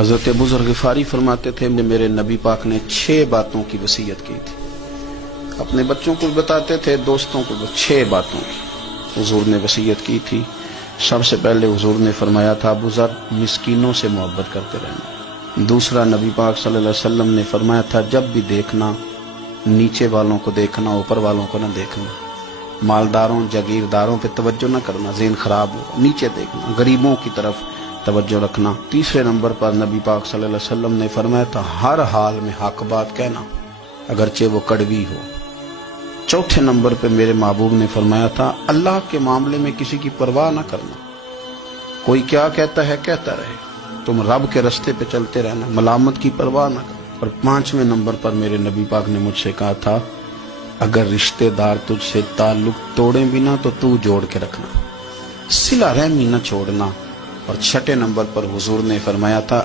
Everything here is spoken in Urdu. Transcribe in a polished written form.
حضرت ابو ذر غفاری فرماتے تھے میرے نبی پاک نے 6 باتوں کی وصیت کی تھی. اپنے بچوں کو بتاتے تھے، دوستوں کو 6 باتوں کی حضور نے وصیت کی تھی. سب سے پہلے حضور نے فرمایا تھا ابو ذر مسکینوں سے محبت کرتے رہنا. دوسرا نبی پاک صلی اللہ علیہ وسلم نے فرمایا تھا جب بھی دیکھنا نیچے والوں کو دیکھنا، اوپر والوں کو نہ دیکھنا. مالداروں جاگیرداروں پہ توجہ نہ کرنا، ذہن خراب ہو. نیچے دیکھنا، غریبوں کی طرف توجہ رکھنا. تیسرے نمبر پر نبی پاک صلی اللہ علیہ وسلم نے فرمایا تھا ہر حال میں حق بات کہنا اگرچہ وہ کڑوی ہو. چوتھے نمبر پہ میرے محبوب نے فرمایا تھا اللہ کے معاملے میں کسی کی پرواہ نہ کرنا. کوئی کیا کہتا ہے کہتا رہے، تم رب کے رستے پہ چلتے رہنا، ملامت کی پرواہ نہ کرنا. اور 5ویں نمبر پر میرے نبی پاک نے مجھ سے کہا تھا اگر رشتہ دار تجھ سے تعلق توڑیں بھی نہ تو جوڑ کے رکھنا، صلہ رحمی نہ چھوڑنا. اور 6 نمبر پر حضور نے فرمایا تھا